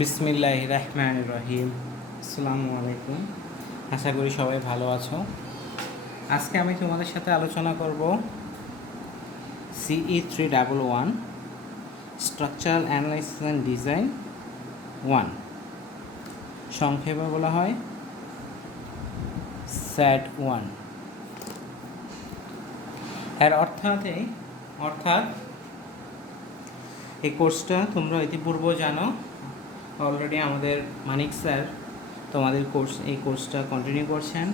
বিসমিল্লাহির রহমানির রহিম। আসসালামু আলাইকুম। আশা করি সবাই ভালো আছো। আজকে আমি তোমাদের সাথে আলোচনা করব CE311 structural analysis and design 1, সংক্ষেপে বলা হয় SAT 1। এর অর্থাৎ এই কোর্সটা তোমরা ইতিপূর্বে জানো, অলরেডি আমাদের মানিক স্যার তোমাদের এই কোর্সটা কন্টিনিউ করছেন।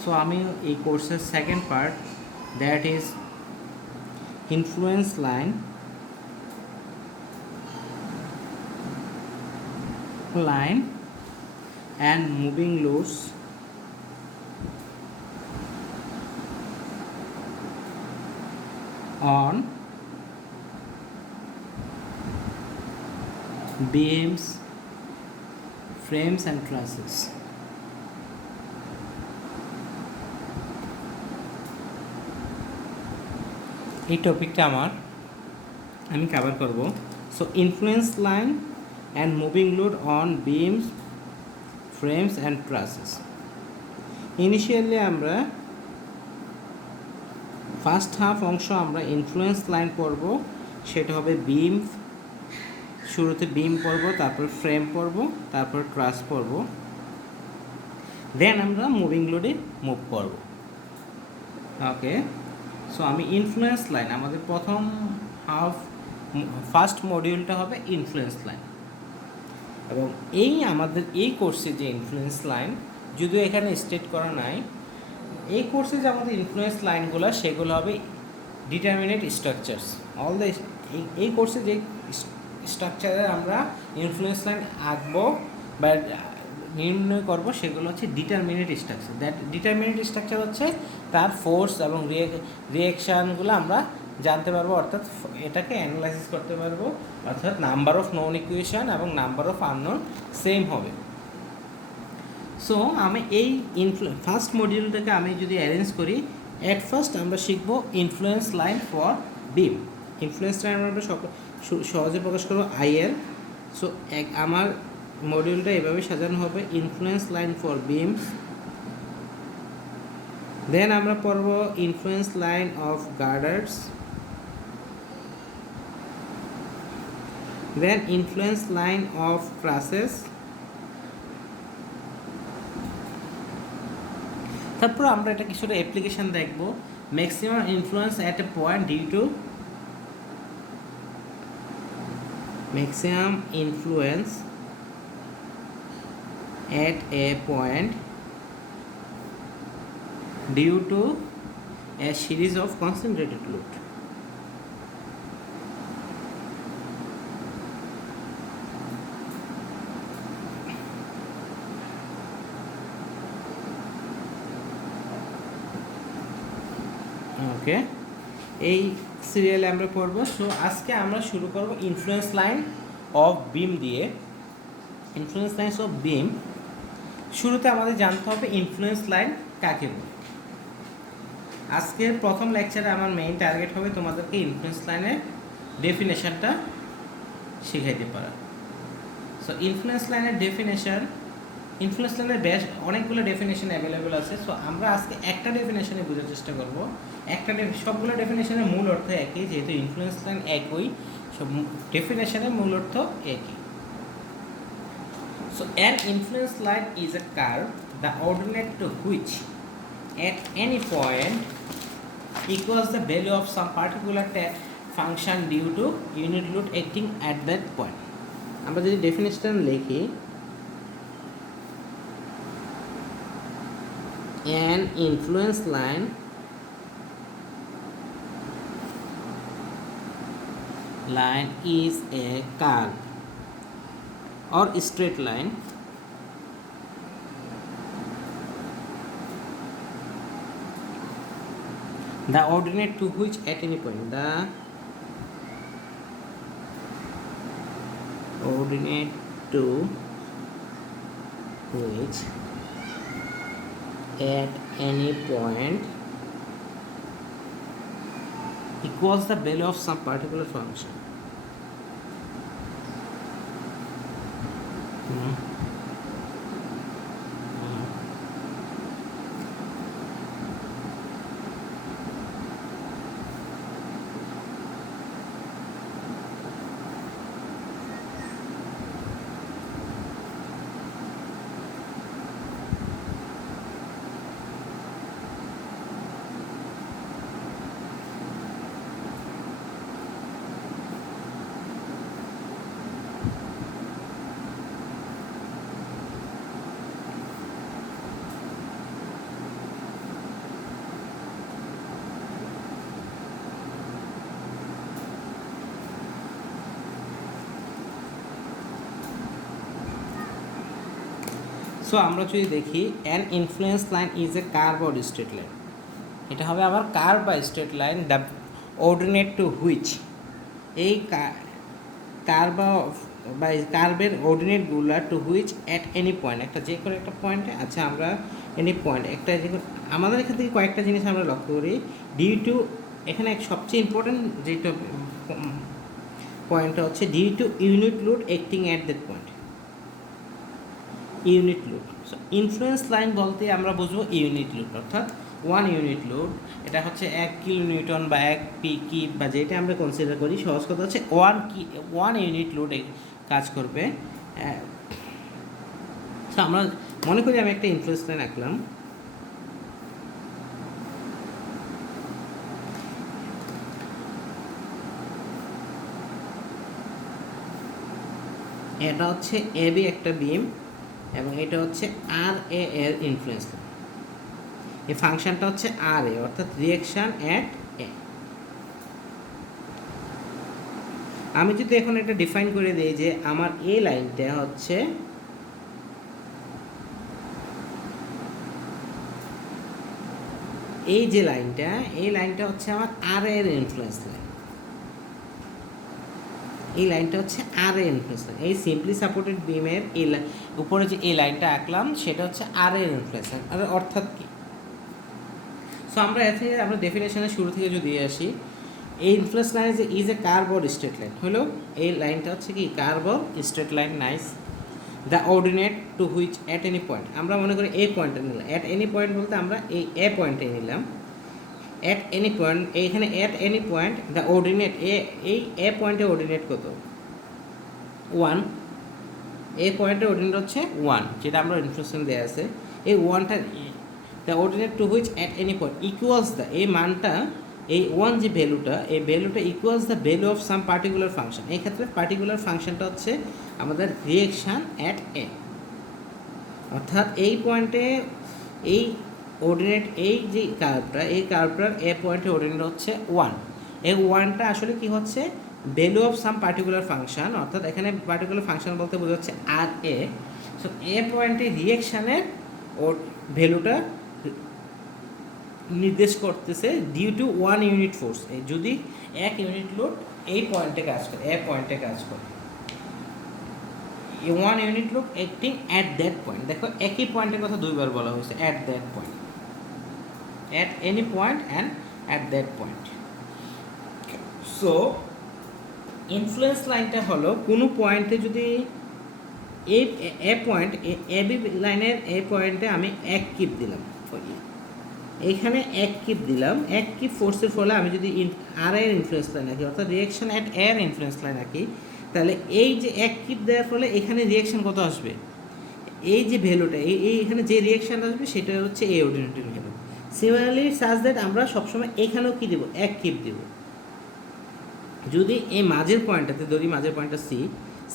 সো আমি এই কোর্সের second part, that is influence line and moving loads on beams, frames and trusses। এই টপিকটা আমি কভার করব। So influence line and moving load on beams, frames and trusses. Initially আমরা ফার্স্ট হাফ অংশ আমরা ইনফ্লুয়েন্স লাইন পড়ব, সেটা হবে বিম, শুরুতে বিম পড়ব, তারপর ফ্রেম পড়ব, তারপর ট্রাস পড়ব, দেন আমরা মুভিং লোডে মুভ করব। ওকে, সো আমি ইনফ্লুয়েন্স লাইন, আমাদের প্রথম ফার্স্ট মডিউলটা হবে ইনফ্লুয়েন্স লাইন। এবং আমাদের এই কোর্সে যে ইনফ্লুয়েন্স লাইন, যদিও এখানে স্টেট করা নাই, এই কোর্সে যে আমাদের ইনফ্লুয়েন্স লাইনগুলো সেগুলো হবে ডিটারমিনেট স্ট্রাকচারস। এই কোর্সে যে স্ট্রাকচারে আমরা ইনফ্লুয়েন্স লাইন আঁকবো বা নির্ণয় করব সেগুলো হচ্ছে determinant structure. That determinant structure হচ্ছে তার ফোর্স এবং রিয়াকশানগুলো আমরা জানতে পারবো, অর্থাৎ এটাকে অ্যানালাইসিস করতে পারবো, অর্থাৎ নাম্বার অফ নোন ইকুয়েশন এবং নাম্বার অফ আননোন সেম হবে। সো আমি এই ফার্স্ট মডিউলটাকে আমি যদি অ্যারেঞ্জ করি, অ্যাট ফার্স্ট আমরা শিখবো influence line for beam. Influence line আমরা সহজে প্রকাশ করবো IL। সো আমার মডিউলটা এভাবে সাজানো হবে: influence line for beams, then আমরা পড়ব influence line of girders, then influence line of trusses, তারপর আমরা এটা কিছুটা অ্যাপ্লিকেশন দেখব। Maximum influence at a point due to maximum influence at a point due to a series of concentrated load। ওকে, এই সিরিয়ালে আমরা পড়ব। সো আজকে আমরা শুরু করব ইনফ্লুয়েন্স লাইন অফ বিম দিয়ে। ইনফ্লুয়েন্স লাইন্স অফ বিম, শুরুতে আমাদের জানতে হবে ইনফ্লুয়েন্স লাইন কাকে বলে। আজকের প্রথম লেকচারে আমার মেইন টার্গেট হবে তোমাদেরকে ইনফ্লুয়েন্স লাইনের ডেফিনেশনটা শিখাইতে পারা। সো ইনফ্লুয়েন্স লাইনের ডেফিনেশন, ইনফ্লুয়েন্স লাইনের অনেকগুলো ডেফিনেশন অ্যাভেলেবেল আছে। সো আমরা আজকে একটা ডেফিনেশনে বোঝার চেষ্টা করব। সবগুলো ডেফিনেশনের মূল অর্থ একই, যেহেতু ইনফ্লুয়েন্স লাইন একই, সব ডেফিনেশনের মূল অর্থ একই। So an influence line is a curve the ordinate to which at any point equals the value of some particular function due to unit load acting at that point। আমরা যদি definition লিখি, an influence line is a curve or straight line the ordinate to which at any point the ordinate to which at any point equals the value of some particular function hmm, so আমরা যদি দেখি an influence line is a curve or straight line, এটা হবে আবার curve বা straight line the ordinate to which, এই curve বা কার্ভের অর্ডিনেটগুলো to which at any point, একটা যে কোনো একটা পয়েন্টে, আচ্ছা আমরা এনি পয়েন্ট একটা যে আমাদের এখান থেকে কয়েকটা জিনিস আমরা লক্ষ্য করি ডিউ টু, এখানে সবচেয়ে ইম্পর্টেন্ট যেটা পয়েন্টটা হচ্ছে due to unit load acting at that point, unit load. So influence line বলতে আমরা বুঝবো ইউনিট লোড, অর্থাৎ 1 ইউনিট লোড, এটা হচ্ছে 1 কিলো নিউটন বা 1 পি বা যেটা আমরা কনসিডার করি, সহজ কথা হচ্ছে 1 ইউনিট লোডে কাজ করবে। সো আমরা মনে করি আমি একটা ইনফ্লুয়েন্স লাইন আঁকলাম, এটা হচ্ছে এ বি একটা বিম এবং এটা হচ্ছে আর এ এর ইনফ্লুয়েন্স লাইন, এই ফাংশনটা হচ্ছে আর এ অর্থাৎ রিয়াকশান অ্যাট এ। আমি যদি এখন এটা ডিফাইন করে দিই যে আমার এই লাইনটা হচ্ছে এই যে লাইনটা, এই লাইনটা হচ্ছে আমার আর এর ইনফ্লুয়েন্স লাইন, এই লাইনটা হচ্ছে আর এর ইনফ্লুয়েন্স লাইন, এই সিম্পলি সাপোর্টেড বিমের এই উপরে যে এই লাইনটা আঁকলাম সেটা হচ্ছে আর এর ইনফ্লুয়েন্স লাইন। আর অর্থাৎ কি, সো আমরা এর থেকে আমরা ডেফিনেশনের শুরু থেকে যদি আসি, এই influence line is a curve or straight line, হলো এই লাইনটা হচ্ছে কি curve or straight line, nice. The ordinate to which at any point, আমরা মনে করি এ পয়েন্টে নিলাম, অ্যাট এনি পয়েন্ট বলতে আমরা এই এ পয়েন্টে নিলাম, অ্যাট এনি পয়েন্ট, এইখানে at any point the ordinate এই এ পয়েন্টে অর্ডিনেট কত 1, এই পয়েন্টের অর্ডিনেট হচ্ছে 1, যেটা আমরা ইনফ্লুয়েন্স দেওয়া আছে, এই 1টা the ordinate to which at any point equals the, এই মানটা এই 1 যে ভ্যালুটা, এই ভ্যালুটা equals the value of some particular function, এই ক্ষেত্রে পার্টিকুলার ফাংশনটা হচ্ছে আমাদের রিয়েকশান অ্যাট এ, অর্থাৎ এই পয়েন্টে এই অর্ডিনেট, এই যে কার্ভটা, এই কার্ভটার এ পয়েন্টে অর্ডিনেট হচ্ছে 1, এই 1টা আসলে কি হচ্ছে value of some particular function, অর্থাৎ এখানে পার্টিকুলার ফাংশন বলতে বোঝাচ্ছে আর এ। সো এ পয়েন্টে রিয়েকশানের ওর ভ্যালুটা নির্দেশ করতেছে ডিউ টু 1 ইউনিট ফোর্স, যদি 1 ইউনিট লোড এই পয়েন্টে কাজ করে, এ পয়েন্টে কাজ করে, 1 unit load acting at that point, দেখো একই পয়েন্টের কথা দুইবার বলা হয়েছে, at that point, at any point and at that point. So influence লাইনটা হলো কোনো পয়েন্টে যদি এই এ পয়েন্ট, এ বি লাইনের এ পয়েন্টে আমি 1 কিপ দিলাম, এইখানে 1 কিপ দিলাম, 1 কিপ ফোর্সের ফলে আমি যদি আর এর ইনফ্লুয়েন্স লাইন আঁকি, অর্থাৎ রিয়াকশন অ্যাট এর ইনফ্লুয়েন্স লাইন আঁকি, তাহলে এই যে 1 কিপ দেওয়ার ফলে এখানে রিয়াকশন কত আসবে, এই যে ভ্যালুটা, এখানে যে রিয়াকশান আসবে সেটা হচ্ছে এই অর্ডিনেটের ভ্যালু। সিমিলারলি সাজ দ্যাট আমরা সবসময় এখানেও কী দেবো 1 কিপ দেবো, যদি এই মাঝের পয়েন্টটাতে ধরি, মাঝের পয়েন্টটা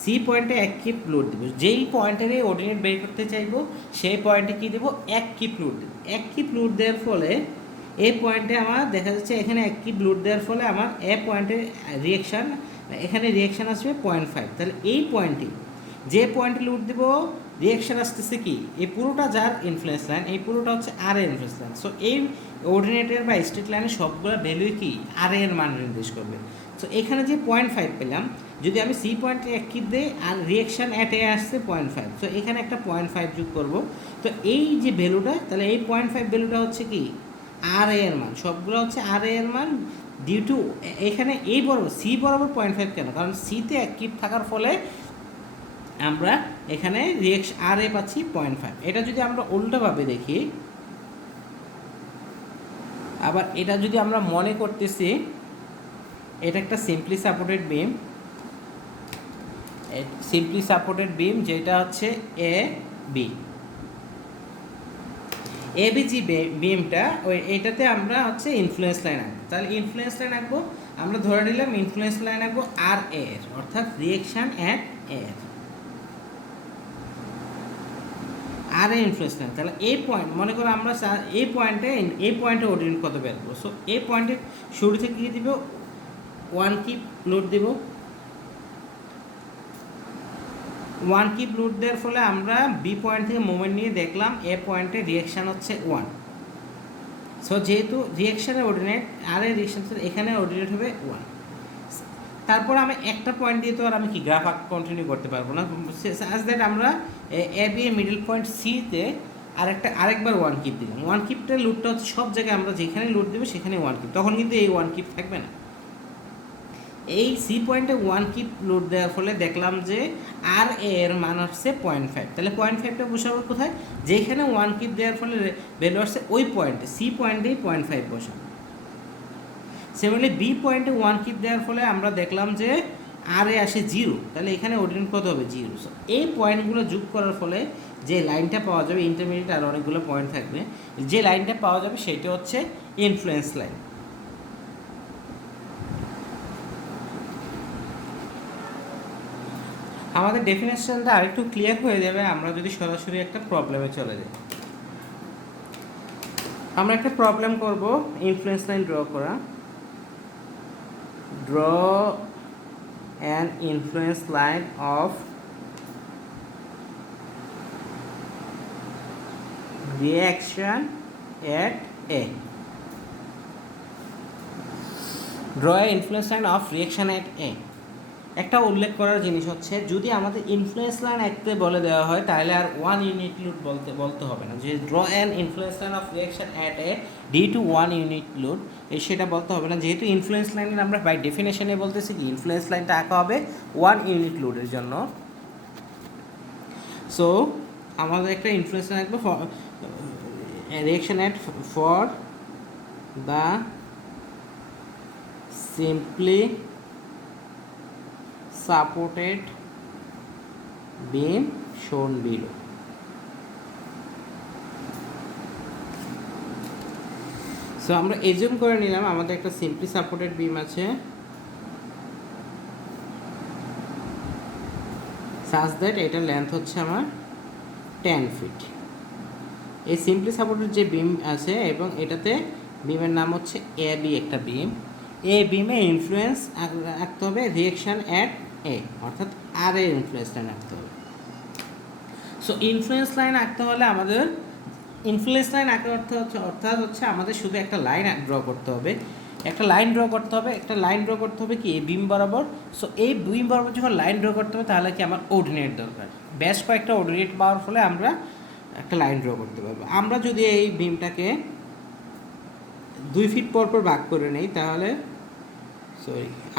সি পয়েন্টে 1 কিপ লোড দেবো, যেই পয়েন্টের অর্ডিনেট বের করতে চাইবো সেই পয়েন্টে কী দেবো 1 কিপ লোড দেবো, 1 কিপ লোড দেওয়ার ফলে এই পয়েন্টে আমার দেখা যাচ্ছে এখানে 1 কিপ লোড দেওয়ার ফলে আমার এ পয়েন্টের রিয়াকশান, এখানে রিয়াকশান আসবে 0.5, তাহলে এই পয়েন্টে যে পয়েন্টে লোড দেবো রিয়াকশান আসতেছে কি, এই পুরোটা যার ইনফ্লুয়েন্স লাইন, এই পুরোটা হচ্ছে আর এর ইনফ্লুয়েন্স লাইন। সো এই অর্ডিনেটের বা স্ট্রেট লাইনের সবগুলো ভ্যালু কি আর এর মান নির্দেশ করবে। সো এখানে যে 0.5 পেলাম, যদি আমি সি পয়েন্টে 1 কিপ দিই আর রিয়াকশান অ্যাট এ আসছে 0.5, সো এখানে একটা 0.5 যোগ করব, তো এই যে ভ্যালুটা, তাহলে এই 0.5 ভ্যালুটা হচ্ছে কি আর এর মান, সবগুলো হচ্ছে আর এর মান ডিউ টু, এখানে এই বরাবর সি বরাবর 0.5 কেন, কারণ সিতে 1 কিপ থাকার ফলে আমরা এখানে আর এ পাচ্ছি 0.5। এটা যদি আমরা উল্টোভাবে দেখি, আবার এটা যদি আমরা মনে করতেছি এটা একটা সিম্পলি সাপোর্টেড বিম, যেটা হচ্ছে এ বি যে বিমটা, ওই এটাতে আমরা হচ্ছে ইনফ্লুয়েন্স লাইন আঁকবো। তাহলে ইনফ্লুয়েন্স লাইন আঁকবো, আমরা ধরে নিলাম ইনফ্লুয়েন্স লাইন আঁকবো আর এর, অর্থাৎ রিয়েকশন অ্যাট এর আর এ ইনফ্লুয়েন্স লাইন। তাহলে এই পয়েন্ট, মনে করো আমরা এই পয়েন্টে অর্ডিনেট কত বের করবো। সো এই পয়েন্টে শুরু থেকে কী দিব, 1 কিপ লোড দিব। 1 কিপ লোড দেওয়ার ফলে আমরা বি পয়েন্ট থেকে মোমেন্ট নিয়ে দেখলাম এ পয়েন্টে রিয়েকশান হচ্ছে 1। সো যেহেতু রিয়েকশানে অর্ডিনেট আর এর রিয়েকশান এখানে অর্ডিনেট হবে 1। তারপর আমি একটা পয়েন্ট দিয়ে তো আর আমি কি গ্রাফ কন্টিনিউ করতে পারবো না। সাজ দ্যাট আমরা এ বি এর মিডল পয়েন্ট সিতে আরেকবার 1 কিপ দিলাম। 1 কিপটার লোডটা হচ্ছে সব জায়গায় আমরা যেখানে লোড দেবো সেখানে 1 কিপ, তখন কিন্তু এই 1 কিপ থাকবে না। এই সি পয়েন্টে 1 কিপ লোড দেওয়ার ফলে দেখলাম যে আর এর মান হচ্ছে 0.5। তাহলে 0.5টা বসাবো কোথায়, যেখানে 1 কিপ দেওয়ার ফলে ভ্যালু আসছে ওই পয়েন্টে, সি পয়েন্টেই 0.5 বসাবো। সিমিলারলি বি পয়েন্টে 1 কিপ দেওয়ার ফলে আমরা দেখলাম যে আর এ আসে 0, তাহলে এখানে অর্ডিনেট কত হবে 0। সো এই পয়েন্টগুলো যোগ করার ফলে যে লাইনটা পাওয়া যাবে, ইন্টারমিডিয়েট আর অনেকগুলো পয়েন্ট থাকবে, যে লাইনটা পাওয়া যাবে সেটা হচ্ছে ইনফ্লুয়েন্স লাইন। আমাদের ডেফিনেশনটা আরেকটু ক্লিয়ার হয়ে যাবে আমরা যদি সরাসরি একটা প্রবলেমে চলে যাই। আমরা একটা প্রবলেম করব, ইনফ্লুয়েন্স লাইন ড্র করা। Draw an influence line of reaction at a. Draw a influence line of reaction at a. একটা উল্লেখ করার জিনিস হচ্ছে, যদি আমাদের ইনফ্লুয়েন্স লাইন আঁকতে বলে দেওয়া হয় তাহলে আর 1 ইউনিট লোড বলতে হবে না, যে draw an influence line of reaction at A due to 1 unit load, সেটা বলতে হবে না। যেহেতু ইনফ্লুয়েন্স লাইনের আমরা বাই ডেফিনেশনে বলতেছি কি ইনফ্লুয়েন্স লাইনটা আঁকা হবে 1 ইউনিট লোডের জন্য। সো আমাদের একটা ইনফ্লুয়েন্স লাইন আঁকবো reaction at for the simply supported beam shown below. So আমরা এজিউম করে নিলাম আমাদের একটা সিম্পলি সাপোর্টেড বিম আছে, সাজ দ্যাট এটার লেন্থ হচ্ছে আমার 10 ফিট। এই সিম্পলি সাপোর্টেড যে বিম আছে এবং এটাতে বিমের নাম হচ্ছে এ বি একটা বিম। এ বিমে ইনফ্লুয়েন্স আঁকতে হবে রিঅ্যাকশন অ্যাট এ, অর্থাৎ আর এর ইনফ্লুয়েন্স লাইন আঁকতে হবে। সো ইনফ্লুয়েন্স লাইন আঁকতে হলে আমাদের ইনফ্লুয়েন্স লাইন আঁকার অর্থাৎ হচ্ছে আমাদের শুধু একটা লাইন ড্র করতে হবে। একটা লাইন ড্র করতে হবে কি এই বিম বরাবর। সো এই বিম বরাবর যখন লাইন ড্র করতে হবে তাহলে কি আমার অর্ডিনেট দরকার, বেশ কয়েকটা অর্ডিনেট পাওয়ার ফলে আমরা একটা লাইন ড্র করতে পারবো। আমরা যদি এই বিমটাকে 2 ফিট পরপর ভাগ করে নেই, তাহলে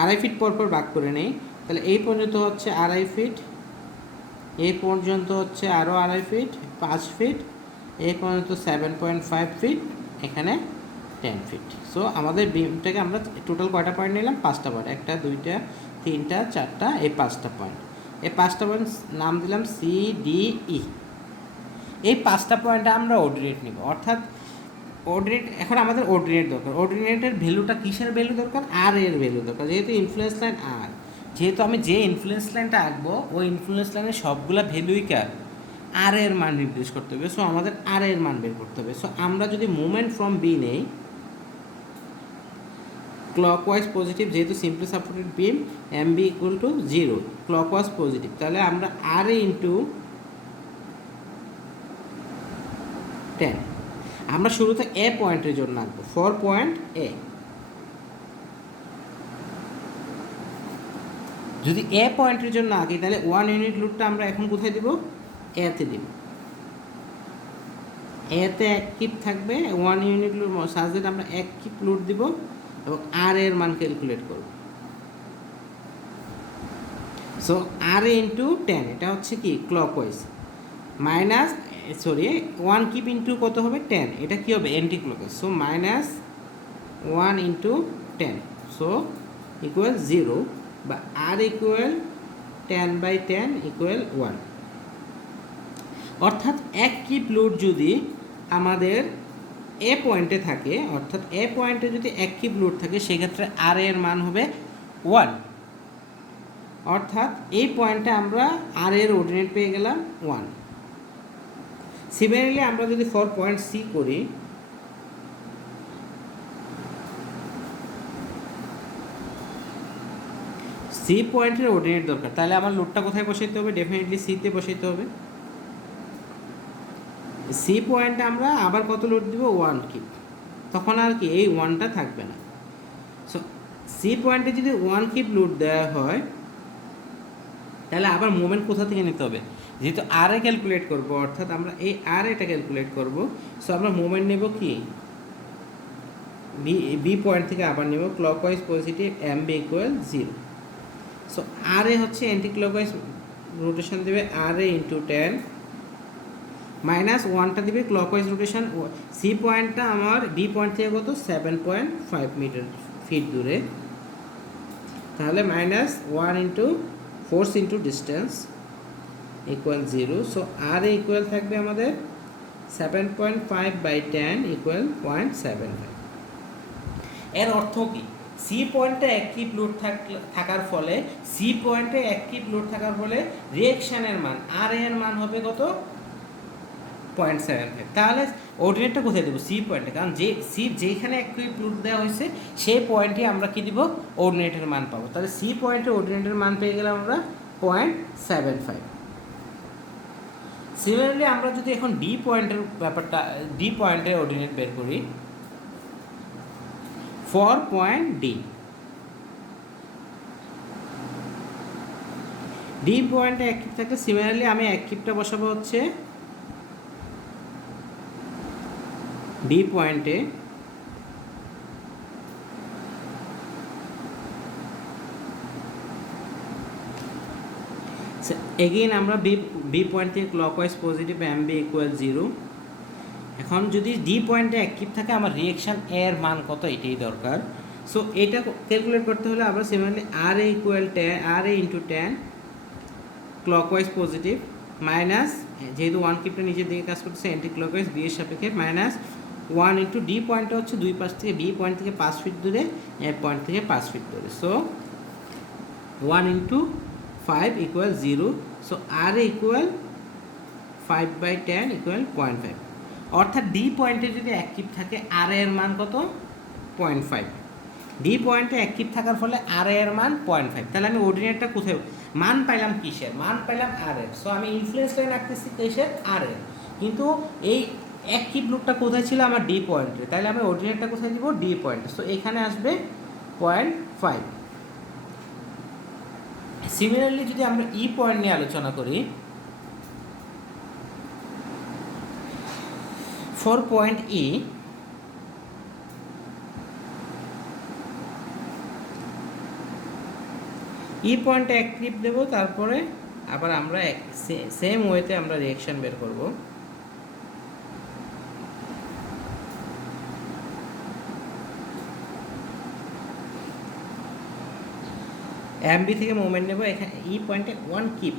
আড়াই ফিট পরপর ভাগ করে নেই, তাহলে এই পর্যন্ত হচ্ছে 2.5 ফিট, এই পর্যন্ত হচ্ছে আরও 2.5 ফিট, 5 ফিট, এই পর্যন্ত 7.5 ফিট, এখানে 10 ফিট। সো আমাদের বিমটাকে আমরা টোটাল কয়টা পয়েন্ট নিলাম, 5টা পয়েন্ট, 1টা 2টা 3টা 4টা, এই 5টা পয়েন্ট। এই 5টা পয়েন্ট নাম দিলাম সি ডি ই। এই 5টা পয়েন্টে আমরা অর্ডিনেট নিব, অর্থাৎ অর্ডিনেট, এখন আমাদের অর্ডিনেট দরকার। অর্ডিনেটের ভ্যালুটা কিসের ভ্যালু দরকার, আর এর ভ্যালু দরকার। যেহেতু ইনফ্লুয়েন্স লাইন আর, যেহেতু আমি যে ইনফ্লুয়েন্স লাইনটা আঁকবো ওই ইনফ্লুয়েন্স লাইনের সবগুলা ভ্যালুই কার, আর এর মান নির্দেশ করতে হবে। সো আমাদের আর এর মান বের করতে হবে। সো আমরা যদি মুভমেন্ট ফ্রম বি নেই ক্লকওয়াইজ পজিটিভ, যেহেতু simply supported beam M B equal to 0, clockwise positive, তাহলে আমরা আর এ ইন্টু 10 আমরা শুরুতে এ পয়েন্টের জন্য আঁকবো, 4 পয়েন্ট এ। যদি এ পয়েন্টের জন্য আঁকি তাহলে 1 ইউনিট লোডটা আমরা এখন কোথায় দিব, এতে দিব। এতে 1 কিপ থাকবে, 1 ইউনিট লোড সাজেট আমরা 1 কিপ লোড দিব এবং আর এর মান ক্যালকুলেট করব। সো আর এ ইন্টু 10 এটা হচ্ছে কি clockwise minus sorry 1 keep into কত হবে 10 এটা কি হবে anti clockwise so minus 1 into 10 so equal 0 বা আর ইকুয়াল 10/10 ইকুয়াল 1 অর্থাৎ এক কিপ লোড যদি আমাদের এ পয়েন্টে থাকে অর্থাৎ এ পয়েন্টে যদি এক কিপ লোড থাকে সেক্ষেত্রে আর এর মান হবে 1 অর্থাৎ এই পয়েন্টে আমরা আর এর অর্ডিনেট পেয়ে গেলাম 1 সিমিলারলি আমরা যদি ফর পয়েন্ট সি করি সি পয়েন্টের অর্ডিনেট দরকার তাহলে আমার লোডটা কোথায় বসাইতে হবে ডেফিনেটলি সিতে বসাইতে হবে সি পয়েন্টে আমরা আবার কত লোড দিব 1 কিপ তখন আর কি এই 1টা থাকবে না সো সি পয়েন্টে যদি 1 কিপ লোড দেওয়া হয় তাহলে আবার মোমেন্ট কোথা থেকে নিতে হবে যেহেতু আর এ ক্যালকুলেট করব অর্থাৎ আমরা এই আর এটা ক্যালকুলেট করব সো আমরা মোমেন্ট নেব কি বি পয়েন্ট থেকে আবার নেব clockwise positive M B equal 0 so R A হচ্ছে অ্যান্টি ক্লকওয়াইজ রোটেশন দেবে আর এ ইন্টু 10 মাইনাস 1টা দিবে ক্লকওয়াইজ রোটেশন সি পয়েন্টটা আমার বি পয়েন্ট থেকে কত 7.5 মিটার ফিট দূরে তাহলে minus 1 into force into distance equal 0 so R A equal থাকবে আমাদের 7.5/10 ইকুয়াল 0.75 এর অর্থ কি সি পয়েন্টে এক কিপ লোড থাকার ফলে সি পয়েন্টে এক কিপ লোড থাকার ফলে রিঅ্যাকশনের মান আর এর মান হবে কত 0.75 তাহলে অর্ডিনেটটা কোথায় দেবো সি পয়েন্টে কারণ যে সি যেখানে এক কিপ লোড দেওয়া হয়েছে সেই পয়েন্টে আমরা কি দিব অর্ডিনেটের মান পাবো তাহলে সি পয়েন্টে অর্ডিনেটের মান পেয়ে গেলাম আমরা 0.75 সিমিলারলি আমরা যদি এখন ডি পয়েন্টের ব্যাপারটা ডি পয়েন্টের অর্ডিনেট বের করি ফর পয়েন্ট ডি পয়েন্টে এক কিপ থাকলে সিমিলারলি আমি এক কিপটা বসাবো হচ্ছে ডি পয়েন্টে এগেইন আমরা বি পয়েন্ট থেকে clockwise positive M B equal 0 এখন যদি ডি পয়েন্টে এক কিপ থাকে আমার রিঅ্যাকশন এর মান কত এটাই দরকার সো এটা ক্যালকুলেট করতে হলে আমরা similarly R A equal 10 R A into 10 clockwise positive minus যেহেতু 1 কিপটা নিচের দিকে কাজ করতেছে অ্যান্টি ক্লকওয়াইজ বি এর সাপেক্ষে মাইনাস 1 ইন্টু ডি পয়েন্টটা হচ্ছে দুই পাশ থেকে বি পয়েন্ট থেকে 5 ফিট দূরে এ পয়েন্ট থেকে 5 ফিট দূরে সো 1 ইন্টু 5 ইকুয়াল 0 সো আর ইকুয়াল 5/10 ইকুয়াল 0.5 অর্থাৎ ডি পয়েন্টে যদি এক কিপ থাকে আর এর মান কত 0.5 ডি পয়েন্টে এক কিপ থাকার ফলে আর এর মান 0.5 তাহলে আমি অর্ডিনেটটা কোথায় মান পাইলাম কিসের মান পাইলাম আর এর সো আমি ইনফ্লুয়েন্স লাইন আঁকতেছি কিসের আর এর কিন্তু এই এক কিপ লুপটা কোথায় ছিল আমার ডি পয়েন্টে তাহলে আমি অর্ডিনেটটা কোথায় দিব ডি পয়েন্টে সো এখানে আসবে 0.5 সিমিলারলি যদি আমরা ই পয়েন্ট নিয়ে আলোচনা করি ফর পয়েন্ট ই পয়েন্টে এক ক্লিপ দেবো তারপরে আবার আমরা সেম ওয়েতে আমরা রিঅ্যাকশন বের করব এমবি থেকে মুভমেন্ট নেব এখানে ই পয়েন্টে 1 কিপ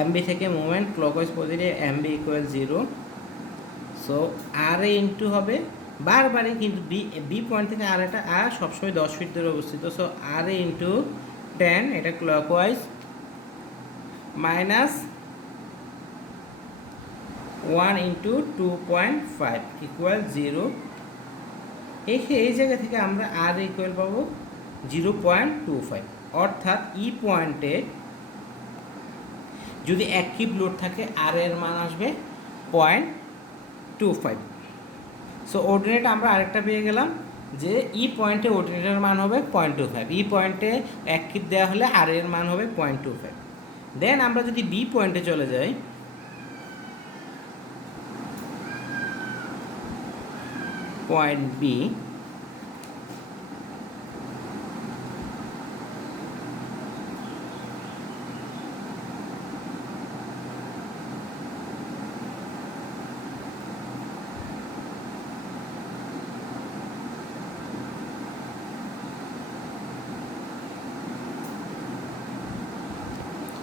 এমবি থেকে movement clockwise positive MB equal 0 so R A into হবে বারবারই কিন্তু বি পয়েন্ট থেকে আর এটা আর সবসময় 10 ফিট দূরে অবস্থিত সো আর এ ইন্টু 10 এটা ক্লকওয়াইজ মাইনাস 1 ইন্টু 2.5 ইকুয়াল 0 এই জায়গা থেকে আমরা আর ইকুয়াল পাবো 0.25 অর্থাৎ ই পয়েন্টে যদি এক কিপ লোড থাকে আর এর মান আসবে 0.25 সো অর্ডিনেট আমরা আরেকটা পেয়ে গেলাম যে ই পয়েন্টে অর্ডিনেটের মান হবে 0.25 ই পয়েন্টে এক কিপ দেওয়া হলে আর এর মান হবে 0.25 দেন আমরা যদি বি পয়েন্টে চলে যাই পয়েন্ট বি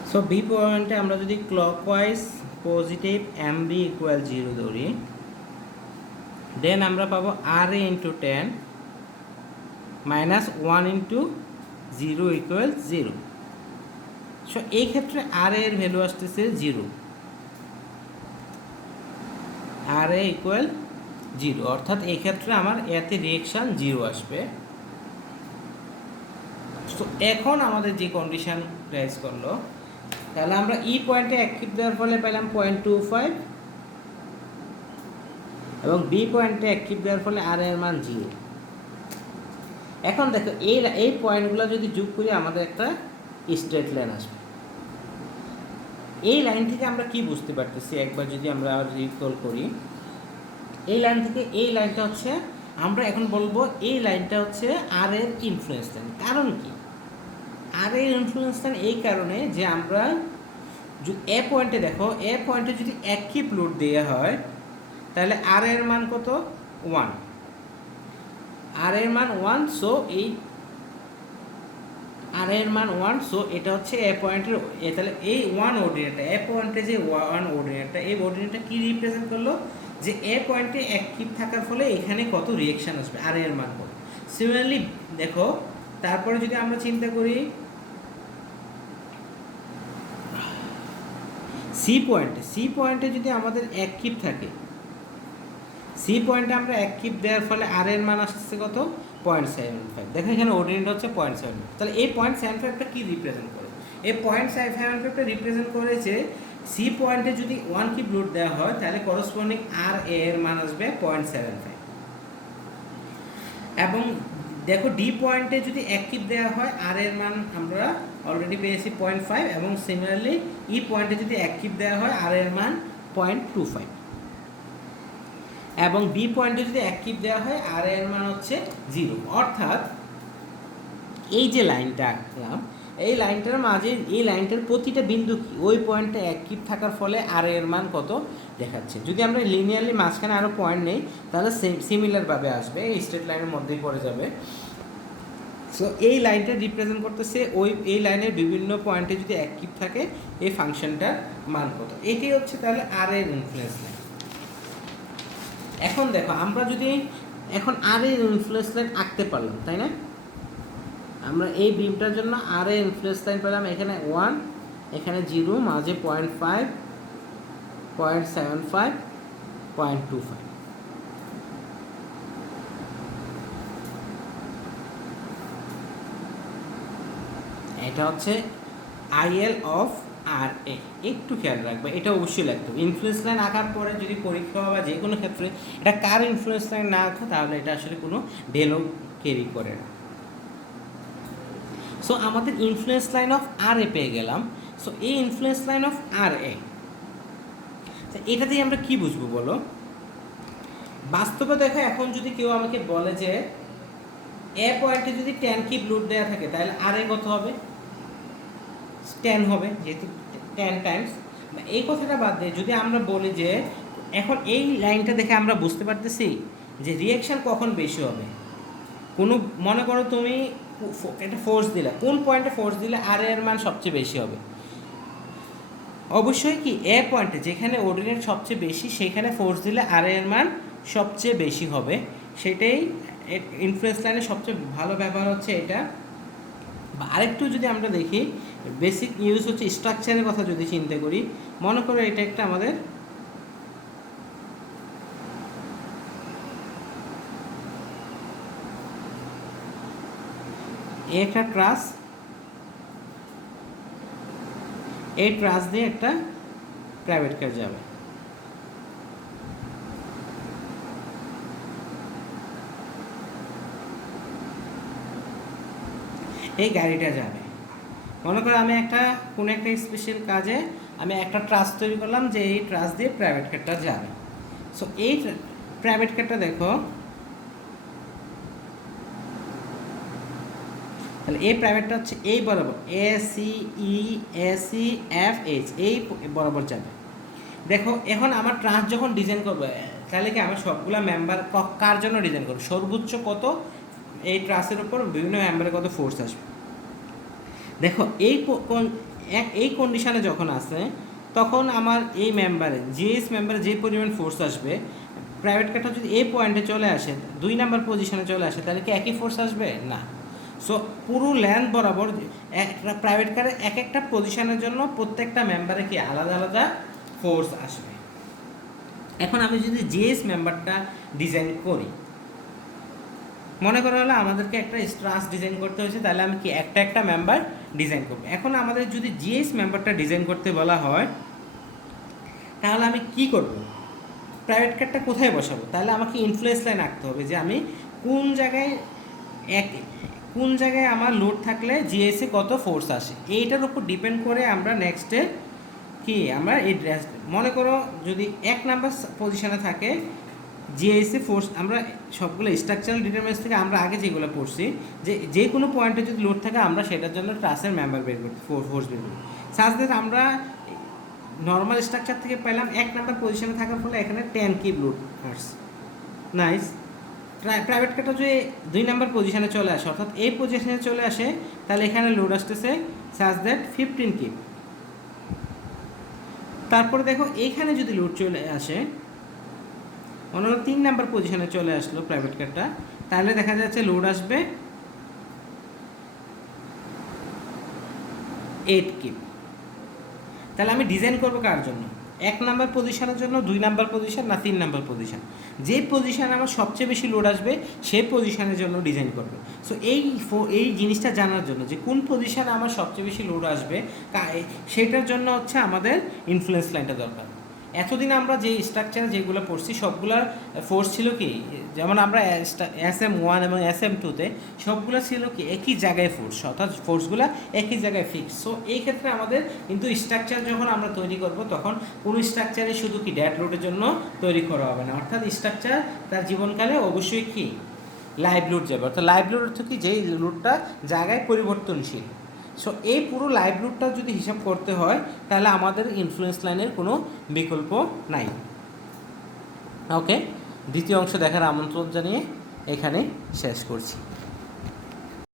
সো বি পয়েন্টে আমরা যদি clockwise positive M B equal 0 ধরি, দেন আমরা পাবো R A into 10 minus 1 into 0 equal 0। So এই ক্ষেত্রে আর এর ভ্যালু আসতেছে 0, আর এ ইকুয়াল 0, অর্থাৎ এই ক্ষেত্রে আমার এতে রিয়েকশান 0 আসবে। তো এখন আমাদের যে কন্ডিশন রাইজ করলো, তাহলে আমরা ই পয়েন্টে অ্যাক্টিভ দেওয়ার ফলে পেলাম 0.25 এবং বি পয়েন্টে অ্যাক্টিভ দেওয়ার ফলে আর এর মান 0। এখন দেখো এই পয়েন্টগুলো যদি যোগ করি আমাদের একটা স্ট্রেট লাইন আসবে। এই লাইন থেকে আমরা কি বুঝতে পারতেছি, একবার যদি আমরা রিকল করি, এই লাইন থেকে এই লাইনটা হচ্ছে, আমরা এখন বলবো এই লাইনটা হচ্ছে আর এর ইনফ্লুয়েন্স লাইন। কারণ কি আর এর ইনফ্লুয়েন্স লাইন? এই কারণে যে আমরা এ পয়েন্টে দেখো, এ পয়েন্টে যদি একই প্লট দেওয়া হয় তাহলে আর এর মান কত? 1, আর এর মান 1। সো এই আর এর মান 1, সো এটা হচ্ছে এ পয়েন্টের, তাহলে এই 1 অর্ডিনেটটা, এ পয়েন্টে যে 1 অর্ডিনেটটা, এই অর্ডিনেটটা কি রিপ্রেজেন্ট করলো? যে এ পয়েন্টে অ্যাক্টিভ থাকার ফলে এখানে কত রিয়েকশন আসবে, আর এর মান কত। সিমিলারলি দেখো, তারপরে যদি আমরা চিন্তা করি সি পয়েন্টে যদি আমাদের অ্যাক্টিভ থাকে, সি পয়েন্টে আমরা অ্যাক্টিভ দেওয়ার ফলে আর এর মান আসছে কত? 0.75। দেখো এখানে অর্ডিনেট হচ্ছে 0.75, তাহলে এই 0.75টা কি রিপ্রেজেন্ট করে? এই 0.75টা রিপ্রেজেন্ট করে যে সি পয়েন্টে যদি 1 কিউব লোড দেওয়া হয় তাহলে করসপন্ডিং আর এর মান আসবে 0.75। এবং দেখো ডি পয়েন্টে যদি অ্যাক্টিভ দেওয়া হয় আর এর মান আমরা অলরেডি পেয়েছি 0.5, এবং সিমিলারলি ই পয়েন্টে যদি অ্যাক্টিভ দেওয়া হয় আর এর মান 0.25, এবং বি পয়েন্টে যদি অ্যাক্টিভ দেওয়া হয় আর এর মান হচ্ছে 0। অর্থাৎ এই যে লাইনটা আঁকলাম, এই লাইনটার মাঝে, এই লাইনটার প্রতিটা বিন্দু কি ওই পয়েন্টে অ্যাক্টিভ থাকার ফলে আর এর মান কত দেখাচ্ছে। যদি আমরা লিনিয়ারলি মাঝখানে আরও পয়েন্ট নেই তাহলে সিমিলারভাবে আসবে, এই স্ট্রেট লাইনের মধ্যেই পড়ে যাবে। সো এই লাইনটা রিপ্রেজেন্ট করতেছে এই লাইনের বিভিন্ন পয়েন্টে যদি অ্যাক্টিভ থাকে এই ফাংশনটার মান কত। এটাই হচ্ছে তাহলে আর এর ইনফ্লুয়েন্স লাইন। এখন দেখো আমরা যদি এখন আর এর ইনফ্লুয়েন্স লাইন আঁকতে পারলাম, তাই না? আমরা এই বিমটার জন্য আর এর ইনফ্লুয়েন্স লাইন পেলাম, এখানে 1, এখানে 0, মাঝে 0.5, 0.75, 0.25। এটা হচ্ছে আইএল অফ আর এ। একটু খেয়াল রাখবে, এটা অবশ্যই লাগবে। ইনফ্লুয়েন্স লাইন আঁকার পরে যদি পরীক্ষা বা যে কোনো ক্ষেত্রে এটা কার ইনফ্লুয়েন্স লাইন না আঁকো তাহলে এটা আসলে কোনো ভ্যালু ক্যারি করে না। সো আমাদের ইনফ্লুয়েন্স লাইন অফ আর এ পেয়ে গেলাম। সো এই ইনফ্লুয়েন্স লাইন অফ আর এ, এটা দিয়ে আমরা কি বুঝবো বলো? বাস্তবে দেখো, এখন যদি কেউ আমাকে বলে যে এ পয়েন্টে যদি 10 কিউব লোড দেওয়া থাকে তাহলে আর এ কত হবে? 10 হবে, যেহেতু 10 টাইমস। এই কথাটা বাদ দিয়ে যদি আমরা বলি যে এখন এই লাইনটা দেখে আমরা বুঝতে পারতেছি যে রিয়েকশন কখন বেশি হবে। কোনো মনে করো তুমি একটা ফোর্স দিলে, কোন পয়েন্টে ফোর্স দিলে আর এর মান সবচেয়ে বেশি হবে? অবশ্যই কি এ পয়েন্টে, যেখানে অর্ডিনেট সবচেয়ে বেশি সেখানে ফোর্স দিলে আর এর মান সবচেয়ে বেশি হবে। সেটাই ইনফ্লুয়েন্স লাইনের সবচেয়ে ভালো ব্যবহার হচ্ছে এটা। বা আরেকটু যদি আমরা দেখি, বেসিক ইউজ হচ্ছে স্ট্রাকচারের কথা যদি চিন্তা করি, মনে করো এটা একটা আমাদের একটা ট্রাস, এই ট্রাস দিয়ে একটা প্রাইভেট কার যাবে। এই গাড়িটা যাবে, মনে করো আমি কোনো একটা স্পেশাল কাজে আমি একটা ট্রাস তৈরি করলাম যে এই ট্রাস দিয়ে প্রাইভেট কারটা যাবে। সো এই প্রাইভেট কারটা দেখো, তাহলে এই প্রাইভেটটা হচ্ছে এই বরাবর ACEFH এই বরাবর যাবে। দেখো এখন আমার ট্রাস যখন ডিজাইন করবো তাহলে কি আমার সবগুলো মেম্বার কার জন্য ডিজাইন করবো? সর্বোচ্চ কত এই ট্রাসের উপর বিভিন্ন মেম্বারে কত ফোর্স আসবে। দেখো এই কন্ডিশনে যখন আসে তখন আমার এই মেম্বারে জিএস মেম্বারে যে পরিমাণ ফোর্স আসবে, প্রাইভেট কাটটা যদি এই পয়েন্টে চলে আসে 2 নাম্বার পজিশনে চলে আসে, তাহলে কি একই ফোর্স আসবে? না। সো পুরো লেন্থ বরাবর একটা প্রাইভেট কারের এক একটা পজিশনের জন্য প্রত্যেকটা মেম্বারে কি আলাদা আলাদা ফোর্স আসবে। এখন আমি যদি জিএস মেম্বারটা ডিজাইন করি, মনে করা হলো আমাদেরকে একটা স্ট্রাস ডিজাইন করতে হয়েছে, তাহলে আমি কি একটা মেম্বার ডিজাইন করব। এখন আমাদের যদি জিএস মেম্বারটা ডিজাইন করতে বলা হয়, তাহলে আমি কি করব? প্রাইভেট কার্ডটা কোথায় বসাবো? তাহলে আমাকে ইনফ্লুয়েন্স লাইন আঁকতে হবে যে আমি কোন জায়গায় আমার লোড থাকলে জিএসে কত ফোর্স আসে, এইটার উপর ডিপেন্ড করে আমরা নেক্সটে কি আমরা এই ড্রেস, মনে করো যদি 1 নাম্বার পজিশনে থাকে জিএসে ফোর্স, আমরা সবগুলো স্ট্রাকচারাল ডিটারমিনেন্টস থেকে আমরা আগে যেগুলো পড়ছি যে কোনো পয়েন্টে যদি লোড থাকে আমরা সেটার জন্য ট্রাসের মেম্বার বের করতে ফোর্স বের করি। সাজ দ্যাট আমরা নর্মাল স্ট্রাকচার থেকে পেলাম 1 নাম্বার পজিশনে থাকার ফলে এখানে 10 কিপ লোড আসছে। নাইস। প্রাইভেট কারটা যদি 2 নাম্বার পজিশনে চলে আসে, অর্থাৎ এই পজিশনে চলে আসে, তাহলে এখানে লোড আসতেছে সাজ দ্যাট 15 কিপ। তারপরে দেখো এইখানে যদি লোড চলে আসে, মনে হলো 3 নাম্বার পজিশনে চলে আসলো প্রাইভেট কারটা, তাহলে দেখা যাচ্ছে লোড আসবে 8 কিপ। তাহলে আমি ডিজাইন করবো কার জন্য? 1 নাম্বার পজিশনের জন্য, 2 নাম্বার পজিশন না 3 নাম্বার পজিশন? যে পজিশনে আমার সবচেয়ে বেশি লোড আসবে সেই পজিশনের জন্য ডিজাইন করবো। সো এই জিনিসটা জানার জন্য যে কোন পজিশনে আমার সবচেয়ে বেশি লোড আসবে সেটার জন্য হচ্ছে আমাদের ইনফ্লুয়েন্স লাইনটা দরকার। এতদিন আমরা যে স্ট্রাকচারে যেগুলো পড়ছি সবগুলোর ফোর্স ছিল কি, যেমন আমরা SM1 এবং SM2তে সবগুলো ছিল কি একই জায়গায় ফোর্স, অর্থাৎ ফোর্সগুলো একই জায়গায় ফিক্স। সো এই ক্ষেত্রে আমাদের কিন্তু স্ট্রাকচার যখন আমরা তৈরি করব তখন কোনো স্ট্রাকচারে শুধু কি ডেড লোডের জন্য তৈরি করা হবে না, অর্থাৎ স্ট্রাকচার তার জীবনকালে অবশ্যই কি লাইভ লোড যাবে, অর্থাৎ লাইভ লোড হচ্ছে কি যেই লোডটা জায়গায় পরিবর্তনশীল। সো এই পুরো লাইভ লোডটা যদি হিসাব করতে হয় তাহলে আমাদের ইনফ্লুয়েন্স লাইনের কোনো বিকল্প নাই। ওকে, দ্বিতীয় অংশ দেখার আমন্ত্রণ জানিয়ে এখানে শেষ করছি।